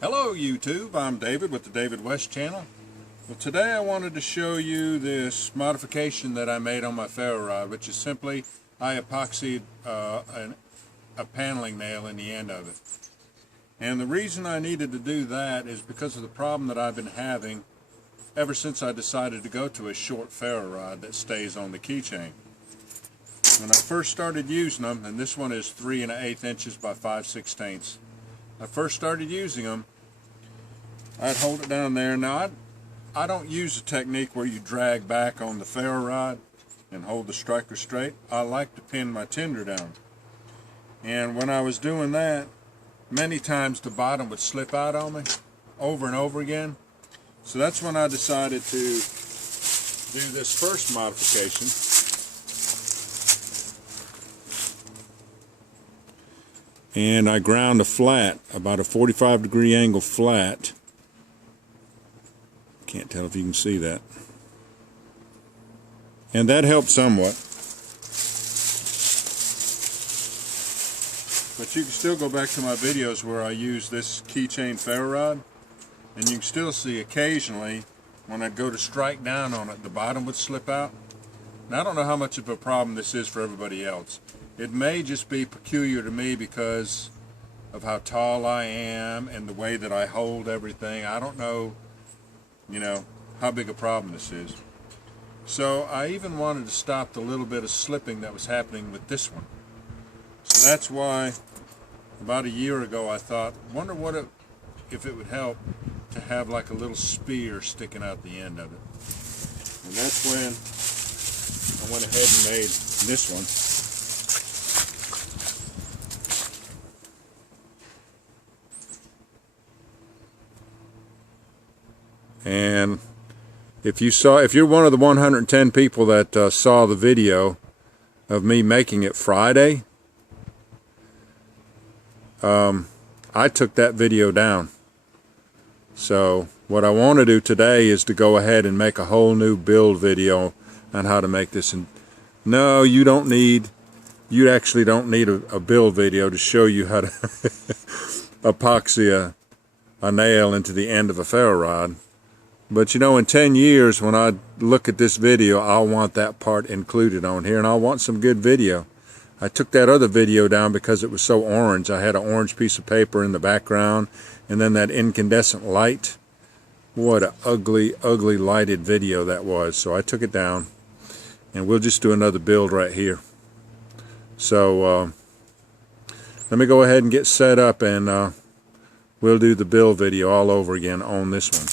Hello YouTube, I'm David with the David West channel. Well, today I wanted to show you this modification that I made on my ferro rod, which is simply I epoxied a paneling nail in the end of it. And the reason I needed to do that is because of the problem that I've been having ever since I decided to go to a short ferro rod that stays on the keychain. When I first started using them, and this one is 3 1/8 inches by 5/16, I first started using them, I'd hold it down there. Now, I don't use a technique where you drag back on the ferro rod and hold the striker straight. I like to pin my tinder down. And when I was doing that, many times the bottom would slip out on me over and over again. So that's when I decided to do this first modification. And I ground a flat, about a 45-degree angle flat. Can't tell if you can see that. And that helped somewhat. But you can still go back to my videos where I use this keychain ferro rod, and you can still see occasionally when I'd go to strike down on it, the bottom would slip out. Now, I don't know how much of a problem this is for everybody else. It may just be peculiar to me because of how tall I am and the way that I hold everything. I don't know, how big a problem this is. So I even wanted to stop the little bit of slipping that was happening with this one. So that's why about a year ago I thought, wonder if it would help to have like a little spear sticking out the end of it. And that's when I went ahead and made this one. And if you're one of the 110 people that saw the video of me making it Friday, I took that video down. So what I want to do today is to go ahead and make a whole new build video on how to make this. And no, you actually don't need a build video to show you how to epoxy a nail into the end of a ferro rod. But in 10 years, when I look at this video, I'll want that part included on here, and I'll want some good video. I took that other video down because it was so orange. I had an orange piece of paper in the background, and then that incandescent light. What an ugly, ugly lighted video that was. So I took it down, and we'll just do another build right here. So let me go ahead and get set up, and we'll do the build video all over again on this one.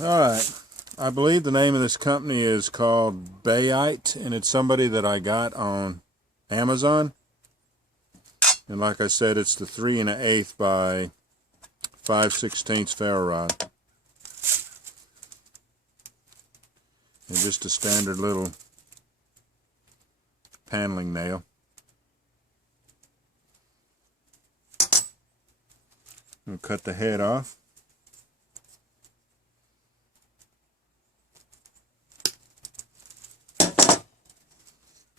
Alright, I believe the name of this company is called Bayite, and it's somebody that I got on Amazon. And like I said, it's the 3 1/8 by 5/16 ferro rod. And just a standard little paneling nail. We'll cut the head off.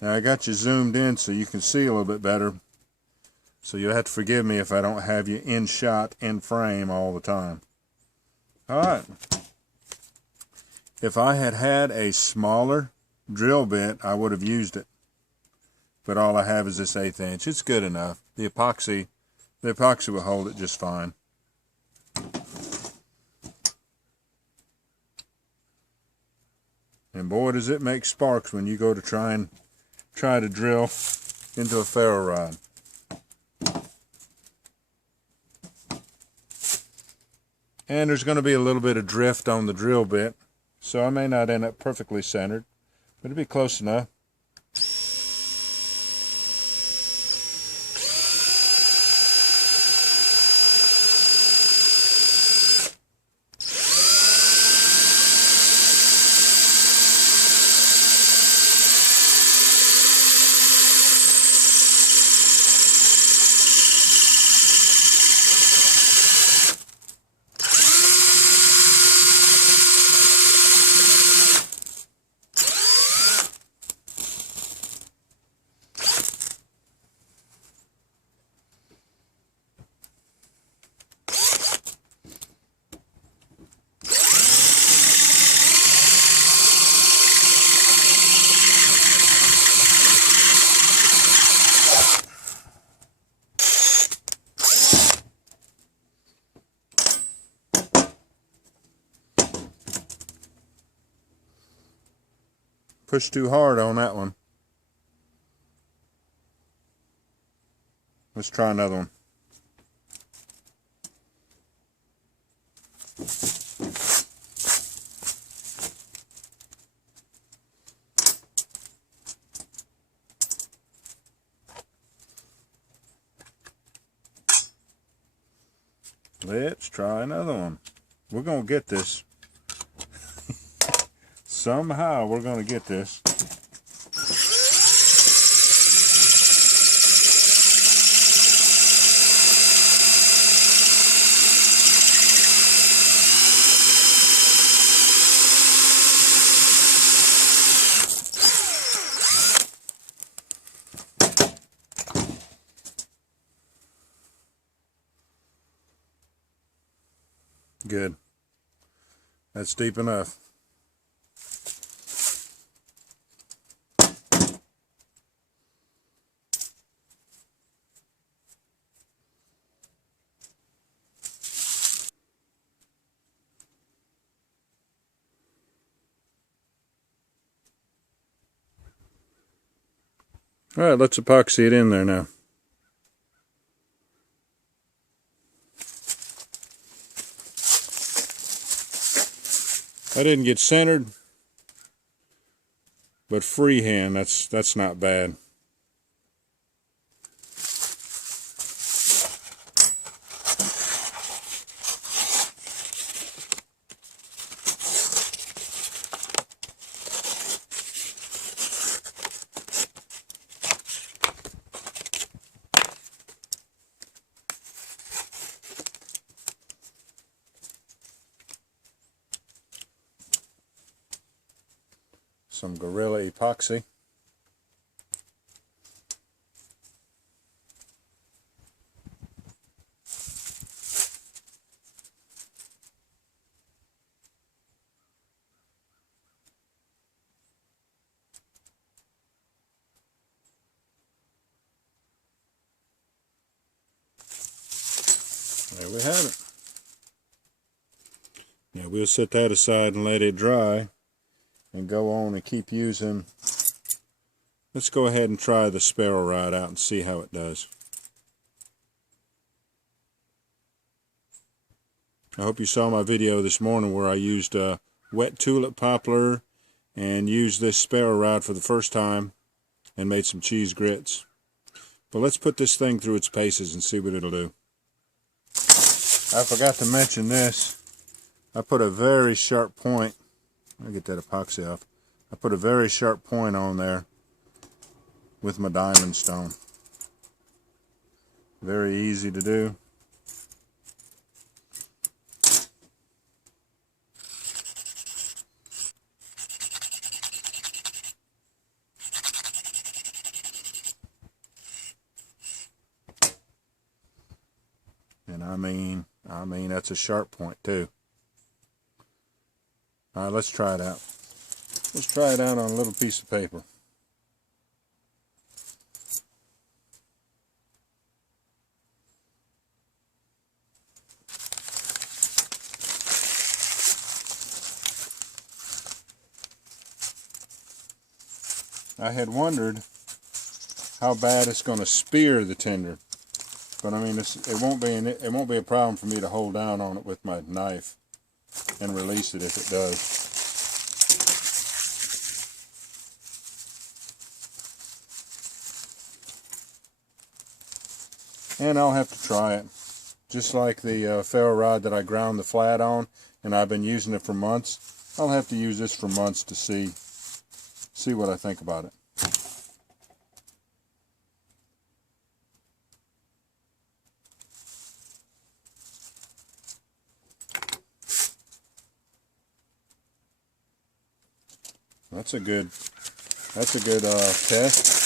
Now I got you zoomed in so you can see a little bit better. So you'll have to forgive me if I don't have you in shot, in frame all the time. Alright. If I had had a smaller drill bit, I would have used it. But all I have is this 1/8 inch. It's good enough. The epoxy will hold it just fine. And boy, does it make sparks when you go to try to drill into a ferro rod. And there's going to be a little bit of drift on the drill bit, so I may not end up perfectly centered, but it'll be close enough. pushed too hard on that one. Let's try another one. Let's try another one. We're going to get this. Somehow we're going to get this. Good. That's deep enough. All right, let's epoxy it in there now. I didn't get centered, but freehand, that's not bad. Some Gorilla epoxy. There we have it. Yeah, we'll set that aside and let it dry and go on and keep using. Let's go ahead and try the Sperro rod out and see how it does. I hope you saw my video this morning where I used wet tulip poplar and used this Sperro rod for the first time and made some cheese grits. But let's put this thing through its paces and see what it'll do. I forgot to mention this. I put a very sharp point. I'll get that epoxy off. I put a very sharp point on there with my diamond stone. Very easy to do. And I mean that's a sharp point too. All right, let's try it out. Let's try it out on a little piece of paper. I had wondered how bad it's going to spear the tinder, but I mean it won't be a problem for me to hold down on it with my knife and release it if it does. And I'll have to try it. Just like the Ferro rod that I ground the flat on, and I've been using it for months. I'll have to use this for months to see what I think about it. That's a good test.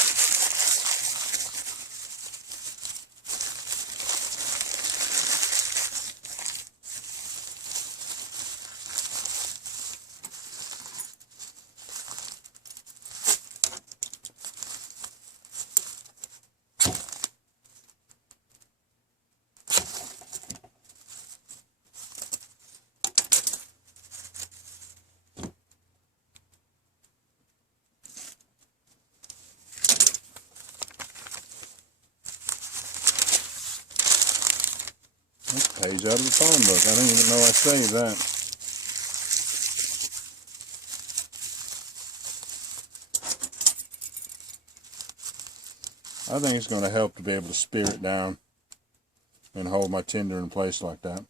That's a page out of the phone book. I didn't even know I saved that. I think it's going to help to be able to spear it down and hold my tinder in place like that.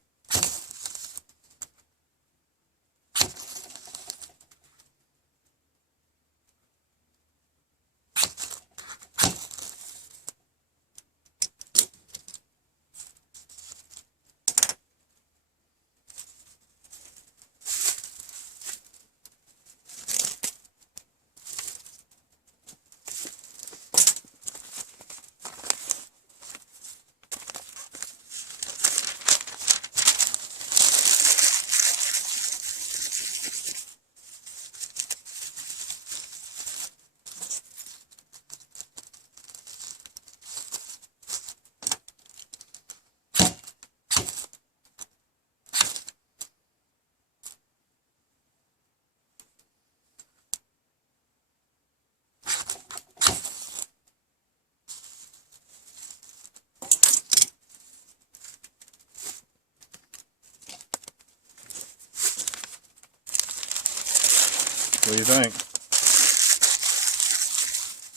What do you think?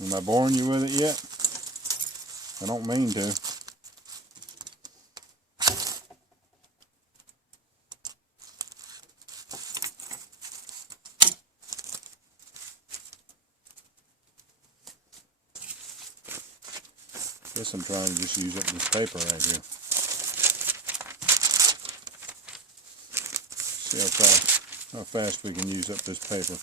Am I boring you with it yet? I don't mean to. Guess I'm trying to just use up this paper right here. See how fast we can use up this paper.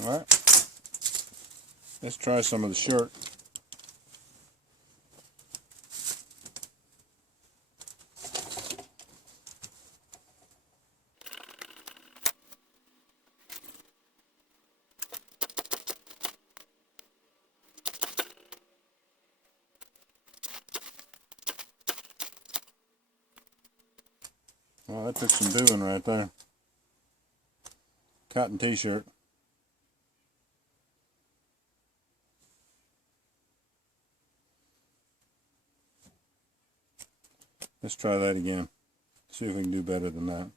Alright, let's try some of the shirt. Well, that took some doing right there. Cotton t-shirt. Let's try that again. See if we can do better than that.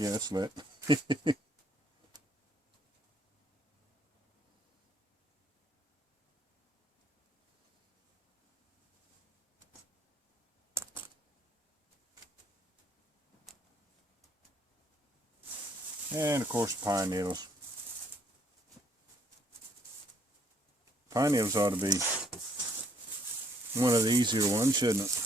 Yeah, it's lit. And of course pine needles. Pine needles ought to be one of the easier ones, shouldn't it?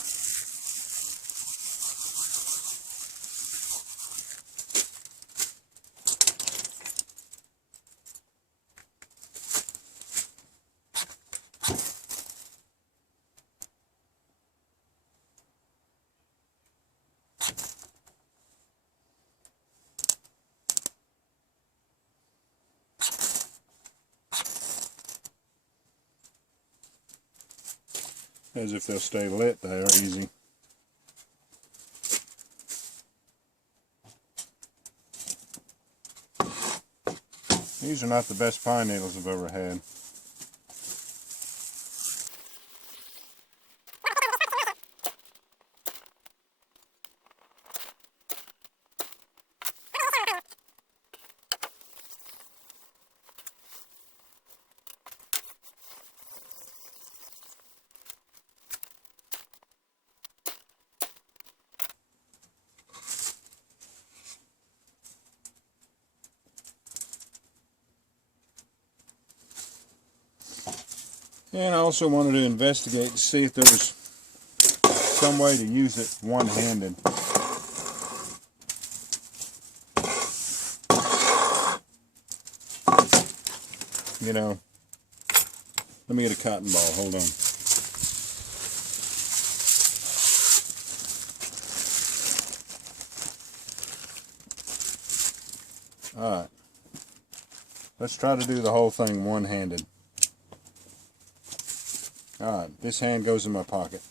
As if they'll stay lit, they are easy. These are not the best pine needles I've ever had. And I also wanted to investigate to see if there was some way to use it one-handed. You know, let me get a cotton ball, hold on. Alright, let's try to do the whole thing one-handed. Alright, this hand goes in my pocket.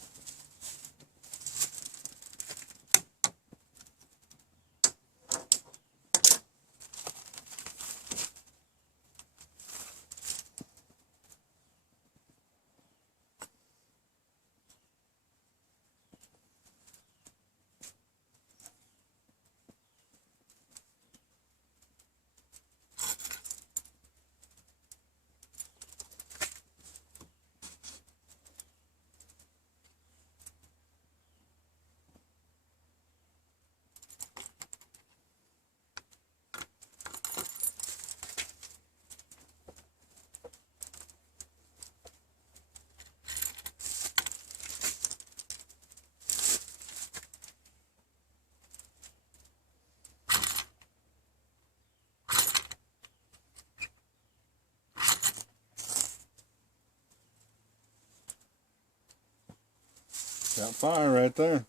Got fire right there.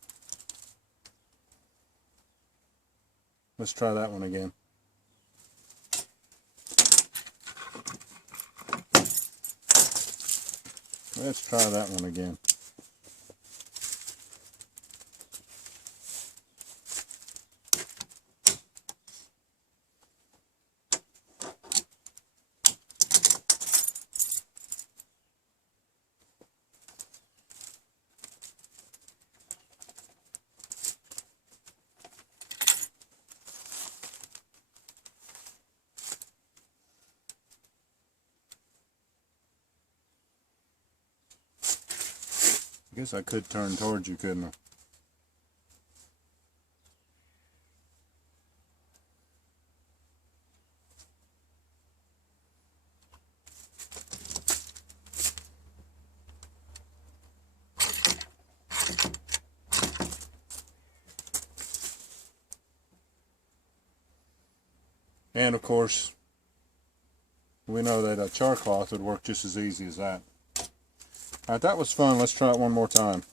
Let's try that one again. Let's try that one again. I guess I could turn towards you, couldn't I? And of course, we know that a char cloth would work just as easy as that. Alright, that was fun. Let's try it one more time.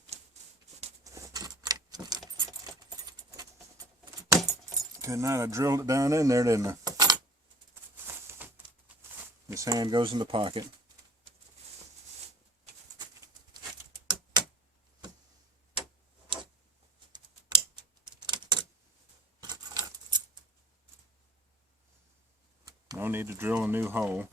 Good night. I drilled it down in there, didn't I? This hand goes in the pocket. No need to drill a new hole.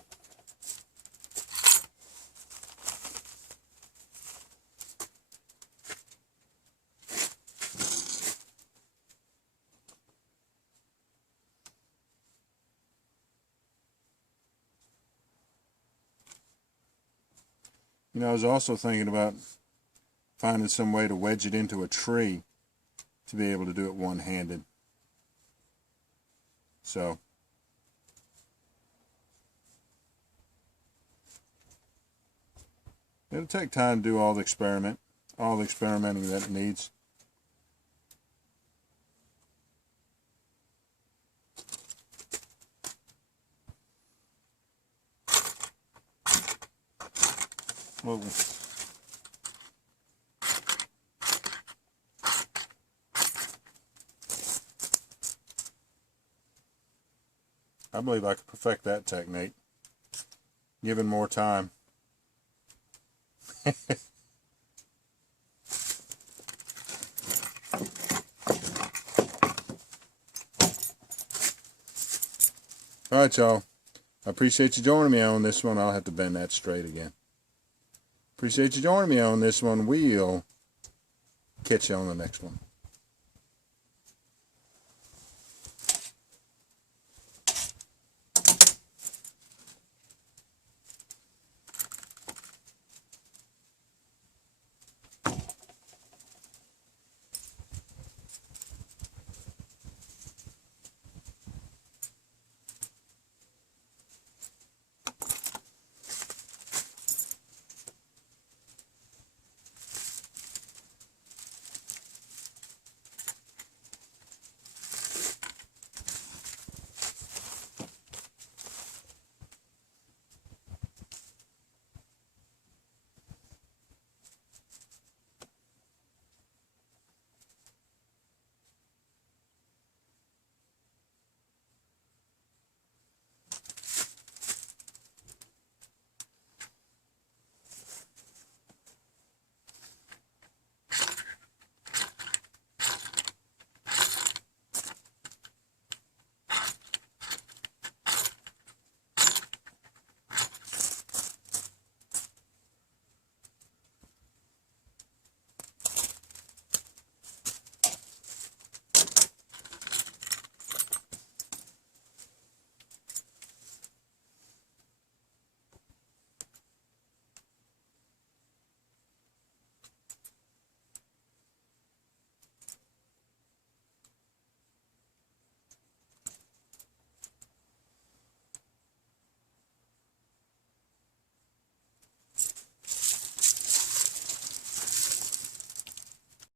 You know, I was also thinking about finding some way to wedge it into a tree to be able to do it one-handed. So, It'll take time to do all the experimenting that it needs. Whoa. I believe I could perfect that technique, given more time. Alright, y'all. I appreciate you joining me on this one. I'll have to bend that straight again. Appreciate you joining me on this one. We'll catch you on the next one.